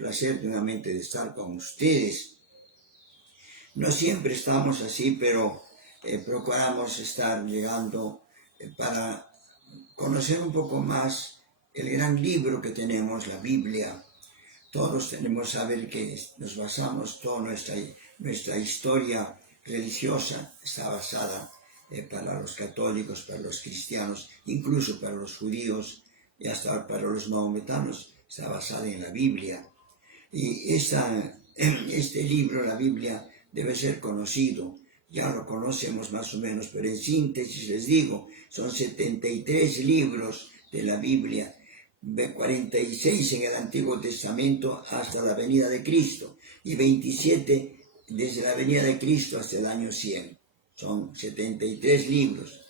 placer nuevamente de estar con ustedes. No siempre estamos así, pero procuramos estar llegando para conocer un poco más el gran libro que tenemos, la Biblia. Todos tenemos que saber que nos basamos, toda nuestra historia religiosa está basada para los católicos, para los cristianos, incluso para los judíos y hasta para los maometanos, está basada en la Biblia. Y este libro, la Biblia, debe ser conocido. Ya lo conocemos más o menos, pero en síntesis les digo, son 73 libros de la Biblia, 46 en el Antiguo Testamento hasta la venida de Cristo y 27 desde la venida de Cristo hasta el año 100. Son 73 libros.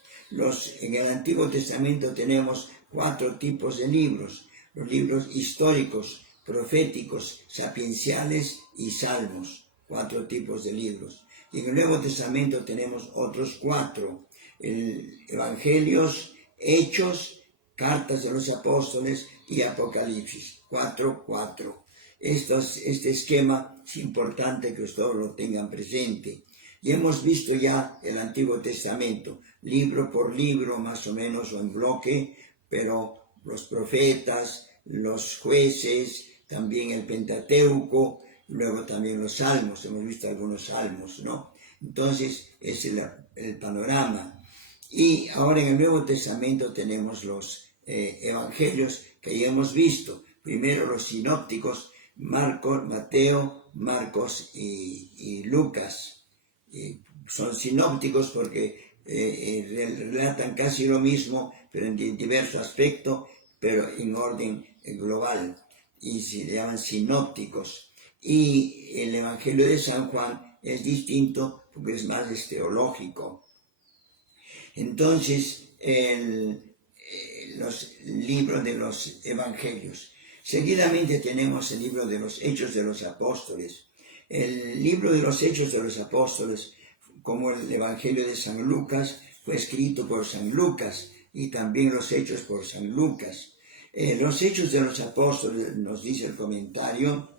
En el Antiguo Testamento tenemos 4 tipos de libros: los libros históricos, proféticos, sapienciales y salmos. 4 tipos de libros. Y en el Nuevo Testamento tenemos otros 4: Evangelios, Hechos, Cartas de los Apóstoles y Apocalipsis. 4. Este esquema es importante que ustedes lo tengan presente. Y hemos visto ya el Antiguo Testamento, libro por libro más o menos, o en bloque, pero los profetas, los jueces, también el Pentateuco, luego también los salmos, hemos visto algunos salmos, ¿no? Entonces, es el panorama. Y ahora en el Nuevo Testamento tenemos los evangelios que ya hemos visto. Primero los sinópticos, Marcos, Mateo, Marcos y Lucas. Son sinópticos porque relatan casi lo mismo, pero en diversos aspectos, pero en orden global. Y se llaman sinópticos. Y el Evangelio de San Juan es distinto porque es más teológico. Entonces, los libros de los Evangelios. Seguidamente tenemos el libro de los Hechos de los Apóstoles. El libro de los Hechos de los Apóstoles, como el Evangelio de San Lucas, fue escrito por San Lucas, y también los Hechos por San Lucas. Los Hechos de los Apóstoles, nos dice el comentario,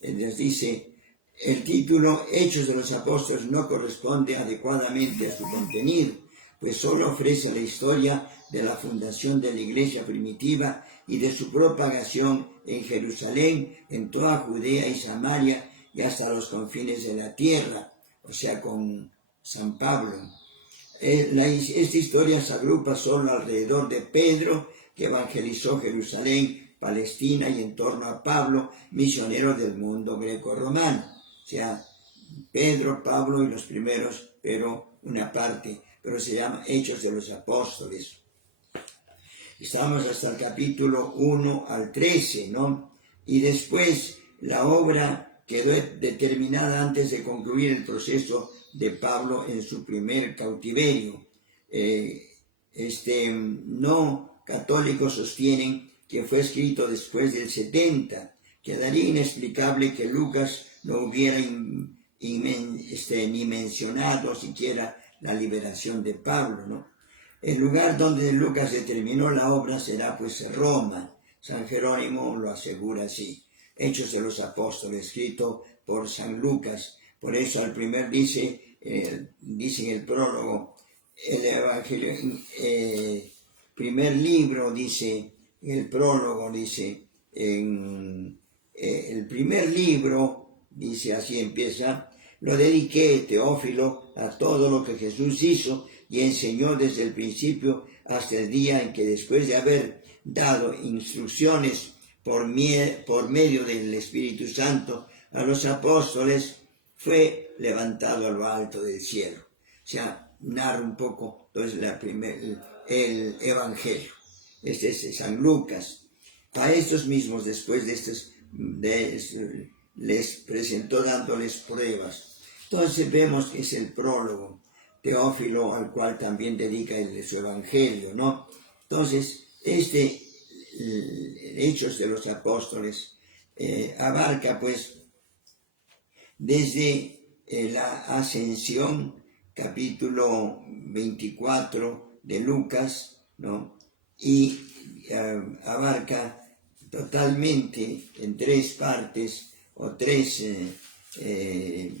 les dice: el título Hechos de los Apóstoles no corresponde adecuadamente a su contenido, pues solo ofrece la historia de la fundación de la iglesia primitiva y de su propagación en Jerusalén, en toda Judea y Samaria y hasta los confines de la tierra, o sea, con San Pablo. Esta historia se agrupa solo alrededor de Pedro, que evangelizó Jerusalén, Palestina y en torno a Pablo, misionero del mundo greco-romano. O sea, Pedro, Pablo y los primeros, pero una parte, pero se llama Hechos de los Apóstoles. Estamos hasta el capítulo 1 al 13, ¿no? Y después la obra quedó determinada antes de concluir el proceso de Pablo en su primer cautiverio. No católicos sostienen que fue escrito después del 70. Quedaría inexplicable que Lucas no hubiera ni mencionado siquiera la liberación de Pablo, ¿no? El lugar donde Lucas determinó la obra será pues Roma. San Jerónimo lo asegura así. Hechos de los Apóstoles, escrito por San Lucas. Por eso al primer dice en el prólogo, el Evangelio, primer libro dice, el prólogo dice, en el primer libro, dice así empieza: lo dediqué, Teófilo, a todo lo que Jesús hizo y enseñó desde el principio hasta el día en que, después de haber dado instrucciones por medio del Espíritu Santo a los apóstoles, fue levantado a lo alto del cielo. O sea, narra un poco entonces el Evangelio. Este es San Lucas. A estos mismos, después de estos, les presentó dándoles pruebas. Entonces vemos que es el prólogo, Teófilo, al cual también dedica su Evangelio, ¿no? Entonces, Hechos de los Apóstoles abarca pues desde la ascensión, capítulo 24 de Lucas, ¿no? Y abarca totalmente en tres partes o tres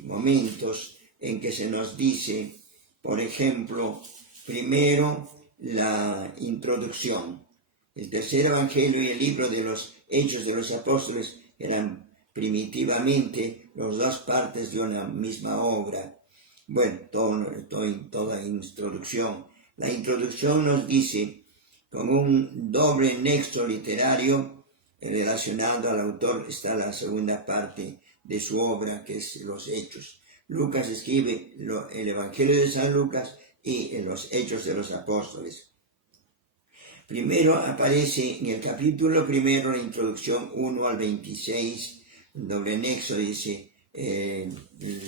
momentos en que se nos dice, por ejemplo, primero la introducción. El tercer evangelio y el libro de los Hechos de los Apóstoles eran primitivamente las dos partes de una misma obra. Bueno, toda introducción. La introducción nos dice, con un doble nexo literario relacionado al autor, está la segunda parte de su obra, que es los Hechos. Lucas escribe el Evangelio de San Lucas y los Hechos de los Apóstoles. Primero aparece en el capítulo primero, la introducción 1 al 26, doble nexo, dice,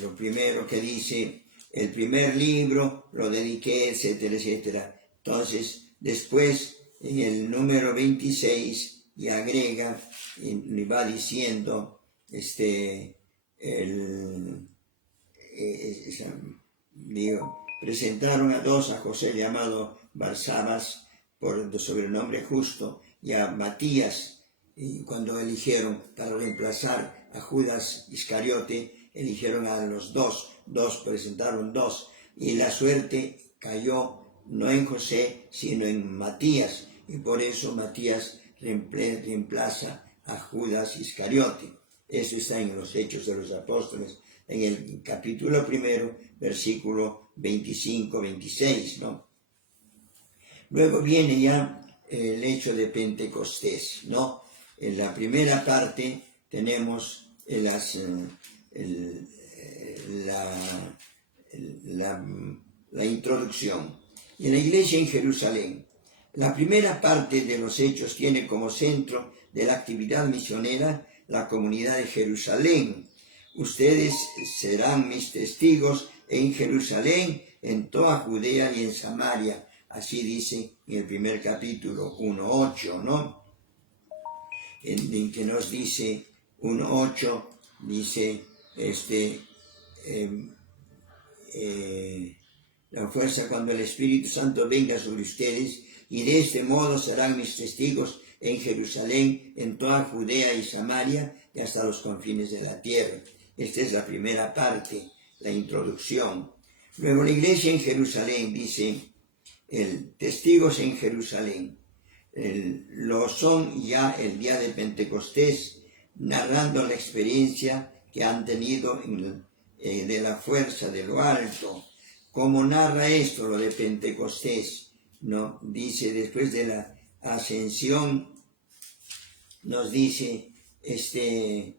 lo primero que dice, el primer libro lo dediqué, etcétera, etcétera. Entonces, después, en el número 26, y agrega, y va diciendo, presentaron a dos, a José llamado Barsabas, por el sobrenombre Justo, y a Matías, y cuando eligieron para reemplazar a Judas Iscariote, eligieron a los dos presentaron dos, y la suerte cayó no en José, sino en Matías, y por eso Matías reemplaza a Judas Iscariote. Eso está en los Hechos de los Apóstoles, en el capítulo primero, versículo 25-26, ¿no? Luego viene ya el hecho de Pentecostés, ¿no? En la primera parte tenemos la introducción. Y en la iglesia en Jerusalén, la primera parte de los Hechos tiene como centro de la actividad misionera la comunidad de Jerusalén. Ustedes serán mis testigos en Jerusalén, en toda Judea y en Samaria. Así dice en el primer capítulo 1:8, ¿no? En que nos dice 1:8, dice, la fuerza cuando el Espíritu Santo venga sobre ustedes, y de este modo serán mis testigos en Jerusalén, en toda Judea y Samaria, y hasta los confines de la tierra. Esta es la primera parte, la introducción. Luego la iglesia en Jerusalén dice, testigos en Jerusalén, lo son ya el día de Pentecostés, narrando la experiencia que han tenido de la fuerza de lo alto. ¿Cómo narra esto lo de Pentecostés? ¿No? Dice, después de la ascensión, nos dice el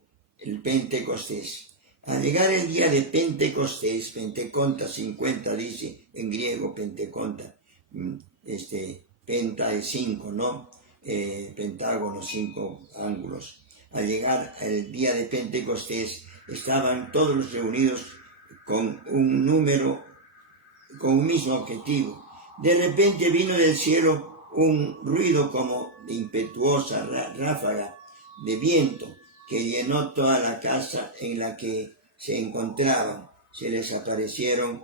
Pentecostés. Al llegar el día de Pentecostés, Penteconta 50 dice en griego, Penteconta, penta es 5, ¿no? Pentágono, 5 ángulos. Al llegar el día de Pentecostés, estaban todos reunidos con un número, con un mismo objetivo. De repente vino del cielo un ruido como de impetuosa ráfaga de viento que llenó toda la casa en la que se encontraban. Se les aparecieron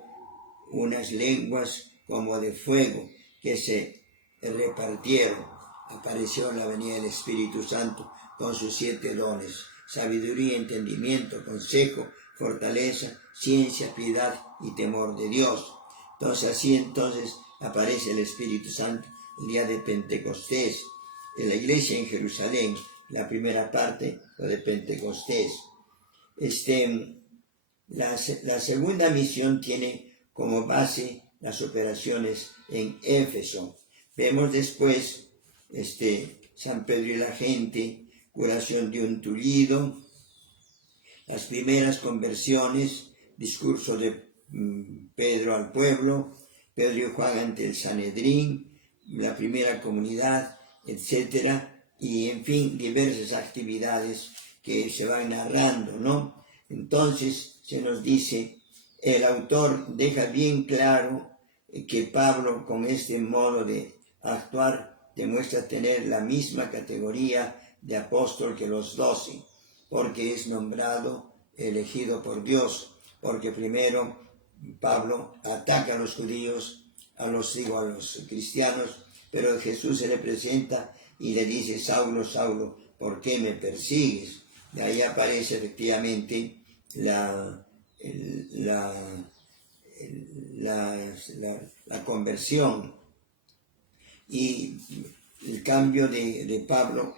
unas lenguas como de fuego que se repartieron. Apareció en la venida del Espíritu Santo con sus 7 dones: sabiduría, entendimiento, consejo, fortaleza, ciencia, piedad y temor de Dios. Entonces aparece el Espíritu Santo el día de Pentecostés. En la iglesia en Jerusalén, la primera parte, lo de Pentecostés. La segunda misión tiene como base las operaciones en Éfeso. Vemos después San Pedro y la gente, curación de un tullido, las primeras conversiones, discurso de Pedro al pueblo, Pedro y Juan ante el Sanedrín, la primera comunidad, etcétera, y en fin, diversas actividades que se van narrando, ¿no? Entonces se nos dice, el autor deja bien claro que Pablo, con este modo de actuar, demuestra tener la misma categoría de apóstol que los 12, porque es nombrado, elegido por Dios, porque primero Pablo ataca a los judíos, a los cristianos, pero Jesús se le presenta y le dice, Saulo, Saulo, ¿por qué me persigues? De ahí aparece efectivamente la conversión y el cambio de Pablo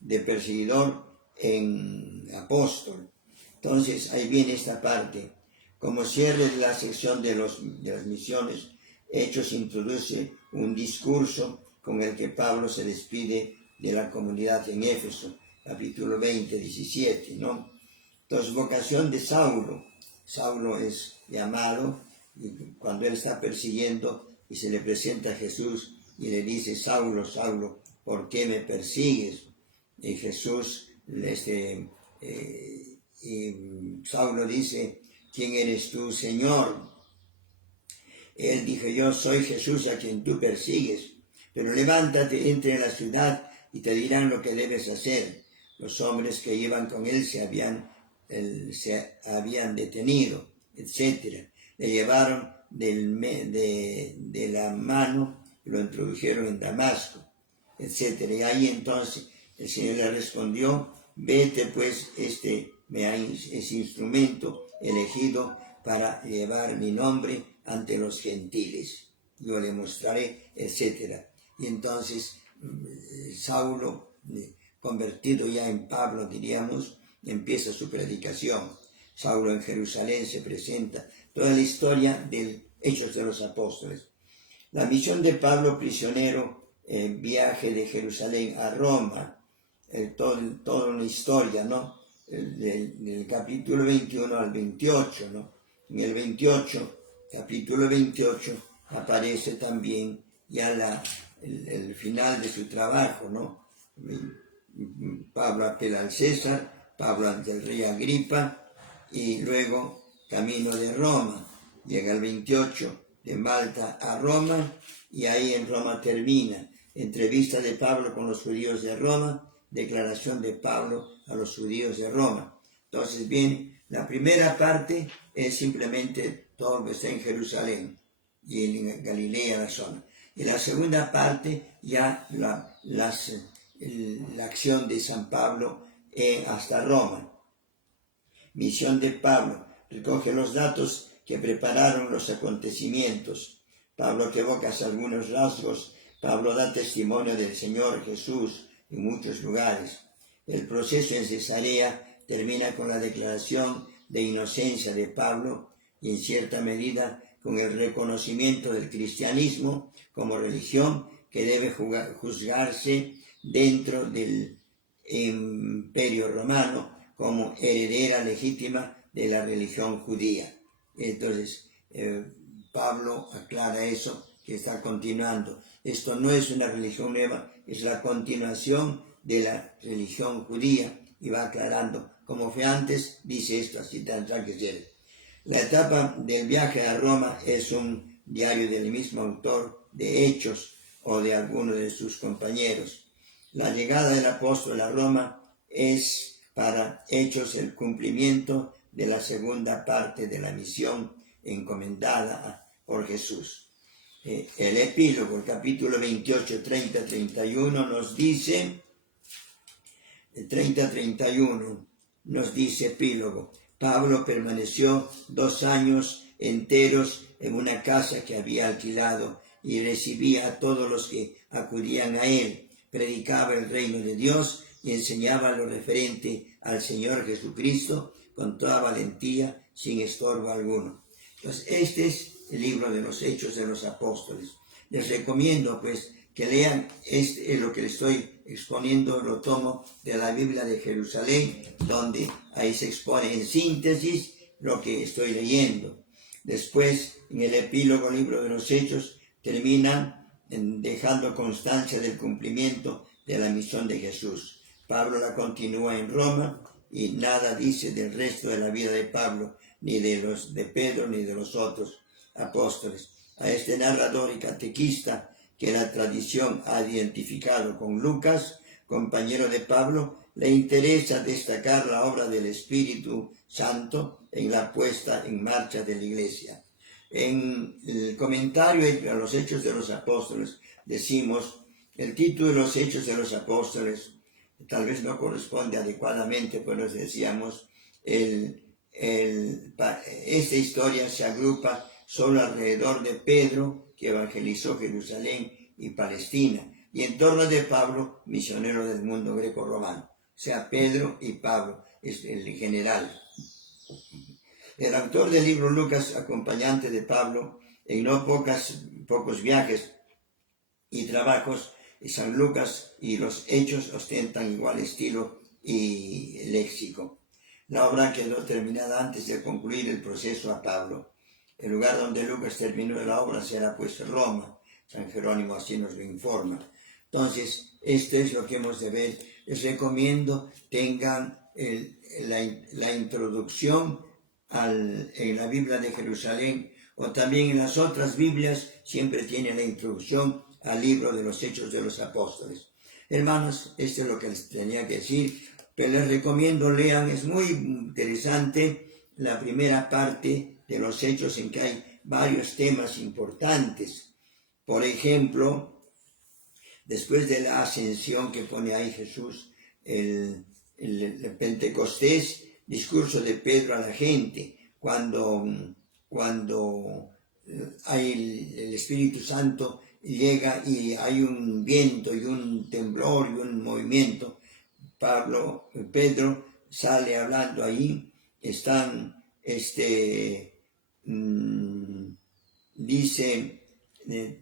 de perseguidor en apóstol. Entonces ahí viene esta parte. Como cierre de la sección de las misiones, Hechos introduce un discurso con el que Pablo se despide de la comunidad en Éfeso, capítulo 20, 17, ¿no? Entonces, vocación de Saulo. Saulo es llamado y cuando él está persiguiendo y se le presenta a Jesús y le dice, Saulo, Saulo, ¿por qué me persigues? Y Jesús, Saulo dice, ¿quién eres tú, Señor? Él dijo, yo soy Jesús a quien tú persigues, pero levántate, entra en la ciudad y te dirán lo que debes hacer. Los hombres que iban con él se habían detenido, etc. Le llevaron de la mano y lo introdujeron en Damasco, etc. Y ahí entonces el Señor le respondió, vete pues, es instrumento elegido para llevar mi nombre ante los gentiles. Yo le mostraré, etc. Y entonces Saulo, convertido ya en Pablo, diríamos, empieza su predicación. Saulo en Jerusalén se presenta. Toda la historia del Hechos de los Apóstoles. La misión de Pablo prisionero, viaje de Jerusalén a Roma, toda una historia, ¿no? Del capítulo 21 al 28, ¿no? En el 28, capítulo 28, aparece también ya el final de su trabajo, ¿no? Pablo apela al César, Pablo ante el rey Agripa, y luego camino de Roma. Llega el 28 de Malta a Roma, y ahí en Roma termina. Entrevista de Pablo con los judíos de Roma, declaración de Pablo a los judíos de Roma. Entonces, bien, la primera parte es simplemente todo lo que está en Jerusalén y en Galilea, la zona. Y la segunda parte, ya la acción de San Pablo hasta Roma. Misión de Pablo. Recoge los datos que prepararon los acontecimientos. Pablo que evoca algunos rasgos. Pablo da testimonio del Señor Jesús en muchos lugares. El proceso en Cesarea termina con la declaración de inocencia de Pablo y en cierta medida con el reconocimiento del cristianismo como religión que debe juzgarse dentro del Imperio Romano como heredera legítima de la religión judía. Entonces, Pablo aclara eso, que está continuando. Esto no es una religión nueva, es la continuación de la religión judía, y va aclarando, como fue antes, dice esto, así tendrá que ser. La etapa del viaje a Roma es un diario del mismo autor de Hechos o de alguno de sus compañeros. La llegada del apóstol a Roma es para Hechos el cumplimiento de la segunda parte de la misión encomendada por Jesús. El epílogo, el capítulo 28, 30, 31 nos dice, el 30, 31 nos dice epílogo, Pablo permaneció 2 años enteros en una casa que había alquilado y recibía a todos los que acudían a él, predicaba el reino de Dios y enseñaba lo referente al Señor Jesucristo con toda valentía, sin estorbo alguno. Entonces, este es el libro de los Hechos de los Apóstoles. Les recomiendo, pues, que lean lo que les estoy exponiendo, lo tomo de la Biblia de Jerusalén, donde ahí se expone en síntesis lo que estoy leyendo. Después, en el epílogo, libro de los Hechos, termina dejando constancia del cumplimiento de la misión de Jesús. Pablo la continúa en Roma y nada dice del resto de la vida de Pablo, ni de Pedro, ni de los otros apóstoles. A este narrador y catequista que la tradición ha identificado con Lucas, compañero de Pablo, le interesa destacar la obra del Espíritu Santo en la puesta en marcha de la Iglesia. En el comentario a los Hechos de los Apóstoles decimos El título de los Hechos de los Apóstoles tal vez no corresponde adecuadamente, pero nos decíamos, esta historia se agrupa solo alrededor de Pedro, que evangelizó Jerusalén y Palestina, y en torno de Pablo, misionero del mundo greco-romano. O sea, Pedro y Pablo es el general. El autor del libro Lucas, acompañante de Pablo en no pocos viajes y trabajos, San Lucas y los Hechos ostentan igual estilo y léxico. La obra quedó terminada antes de concluir el proceso a Pablo. El lugar donde Lucas terminó la obra será pues Roma. San Jerónimo así nos lo informa. Entonces, esto es lo que hemos de ver. Les recomiendo tengan la introducción en la Biblia de Jerusalén, o también en las otras Biblias siempre tiene la introducción al libro de los Hechos de los Apóstoles. Hermanos, esto es lo que les tenía que decir, pero les recomiendo lean, es muy interesante la primera parte de los Hechos en que hay varios temas importantes. Por ejemplo, después de la ascensión que pone ahí Jesús, el Pentecostés, discurso de Pedro a la gente, cuando hay el Espíritu Santo llega y hay un viento y un temblor y un movimiento. Pedro sale hablando ahí, dice,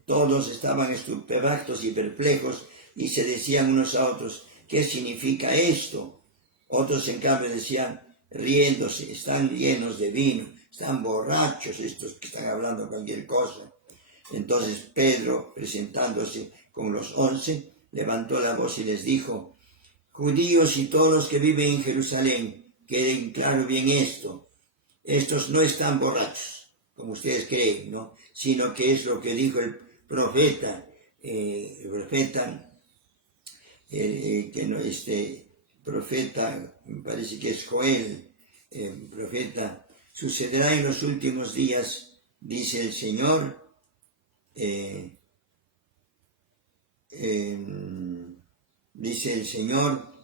todos estaban estupefactos y perplejos y se decían unos a otros, ¿qué significa esto? Otros en cambio decían, riéndose, están llenos de vino, están borrachos estos que están hablando cualquier cosa. Entonces Pedro, presentándose con los 11, levantó la voz y les dijo, judíos y todos los que viven en Jerusalén, queden claro bien esto, estos no están borrachos, como ustedes creen, ¿no? Sino que es lo que dijo el profeta, profeta, me parece que es Joel, profeta, sucederá en los últimos días, dice el Señor, dice el Señor,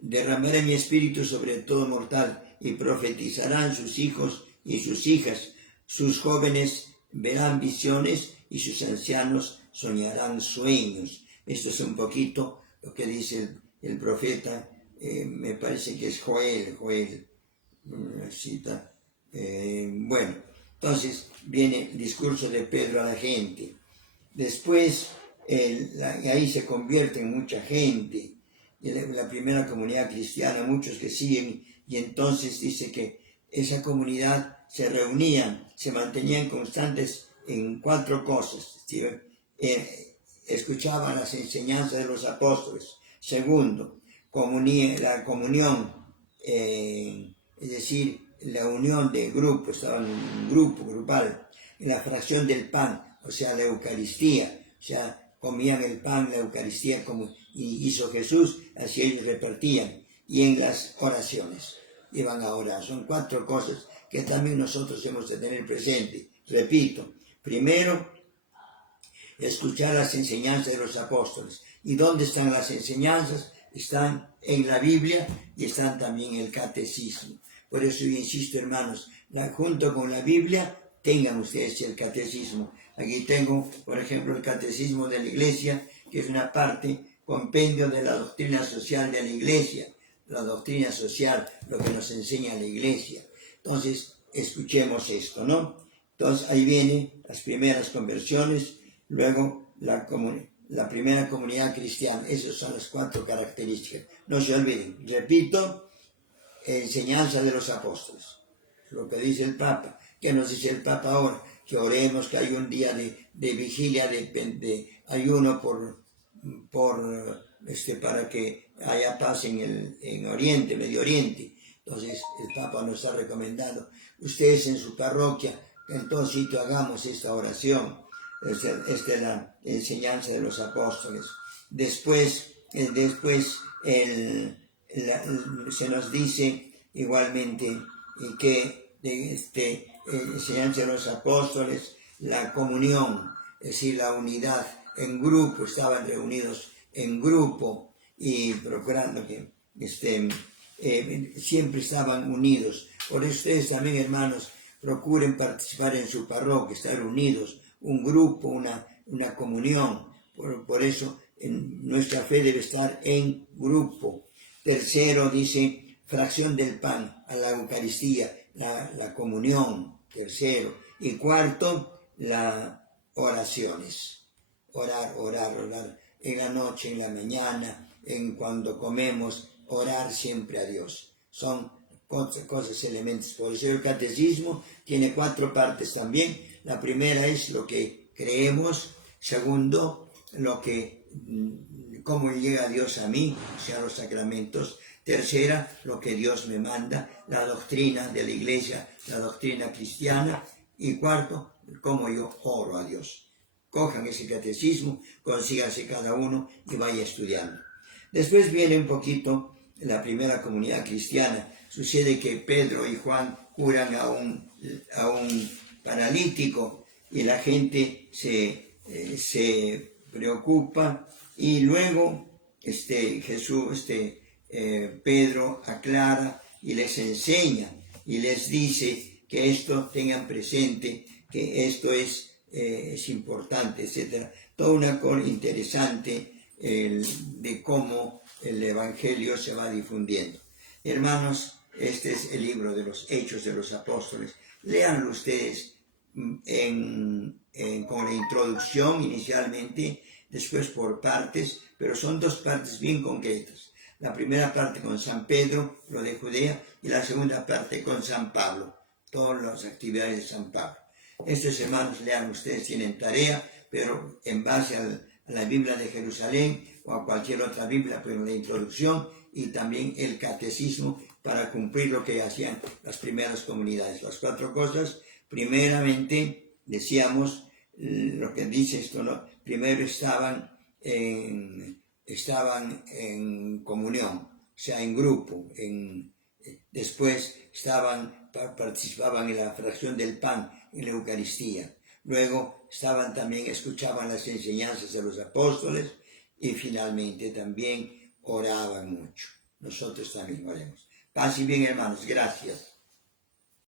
derramaré mi espíritu sobre todo mortal y profetizarán sus hijos y sus hijas, sus jóvenes verán visiones y sus ancianos soñarán sueños. Esto es un poquito lo que dice el profeta, me parece que es Joel, una cita. Bueno, entonces viene el discurso de Pedro a la gente. Después, ahí se convierte en mucha gente. La primera comunidad cristiana, muchos que siguen, y entonces dice que esa comunidad se reunían, se mantenían constantes en 4 cosas. Escuchaban las enseñanzas de los apóstoles. Segundo, la comunión, es decir, la unión de grupos, estaban en un grupo grupal, en la fracción del pan, o sea, la Eucaristía, o sea, comían el pan, la Eucaristía, como hizo Jesús, así ellos repartían, y en las oraciones, iban a orar. Son 4 cosas que también nosotros hemos de tener presente. Repito, primero, escuchar las enseñanzas de los apóstoles. ¿Y dónde están las enseñanzas? Están en la Biblia y están también en el catecismo. Por eso yo insisto, hermanos, junto con la Biblia, tengan ustedes el catecismo. Aquí tengo, por ejemplo, el catecismo de la Iglesia, que es una parte, compendio de la doctrina social de la Iglesia. La doctrina social, lo que nos enseña la Iglesia. Entonces, escuchemos esto, ¿no? Entonces, ahí vienen las primeras conversiones, luego la primera comunidad cristiana. Esas son las 4 características. No se olviden, repito, enseñanza de los apóstoles. Lo que dice el Papa. ¿Qué nos dice el Papa ahora? Que oremos, que hay un día de vigilia, de ayuno para que haya paz en Oriente, Medio Oriente. Entonces el Papa nos ha recomendado, ustedes en su parroquia, en todo sitio hagamos esta oración. Esta es la enseñanza de los apóstoles. Después se nos dice igualmente que enseñanza de los apóstoles, la comunión, es decir, la unidad, en grupo, estaban reunidos en grupo y procurando que siempre estaban unidos. Por eso ustedes también, hermanos, procuren participar en su parroquia, estar unidos, un grupo, una comunión. Por eso nuestra fe debe estar en grupo. Tercero, dice, fracción del pan a la Eucaristía, la comunión. Tercero. Y cuarto, las oraciones. Orar en la noche, en la mañana, cuando comemos, orar siempre a Dios. Son cosas, elementos. Por eso el catecismo tiene 4 partes también. La primera es lo que creemos. Segundo, cómo llega Dios a mí, o sea, los sacramentos. Tercera, lo que Dios me manda, la doctrina de la Iglesia, la doctrina cristiana. Y cuarto, cómo yo oro a Dios. Cojan ese catecismo, consíganse cada uno y vaya estudiando. Después viene un poquito la primera comunidad cristiana. Sucede que Pedro y Juan curan a un paralítico y la gente se preocupa, y luego Pedro aclara y les enseña y les dice que esto tengan presente, que esto es importante, etc. Toda una cosa interesante de cómo el Evangelio se va difundiendo. Hermanos, este es el libro de los Hechos de los Apóstoles. Léanlo ustedes con la introducción inicialmente, después por partes, pero son 2 partes bien concretas. La primera parte con San Pedro, lo de Judea, y la segunda parte con San Pablo, todas las actividades de San Pablo. Estos hermanos, lean ustedes, tienen tarea, pero en base a la Biblia de Jerusalén o a cualquier otra Biblia, pero la introducción y también el catecismo para cumplir lo que hacían las primeras comunidades. Las 4 cosas, primeramente, decíamos, lo que dice esto, ¿no? Primero estaban en comunión, o sea, en grupo. Después participaban en la fracción del pan, en la Eucaristía. Luego escuchaban las enseñanzas de los apóstoles y finalmente también oraban mucho. Nosotros también oremos. Paz y bien, hermanos. Gracias.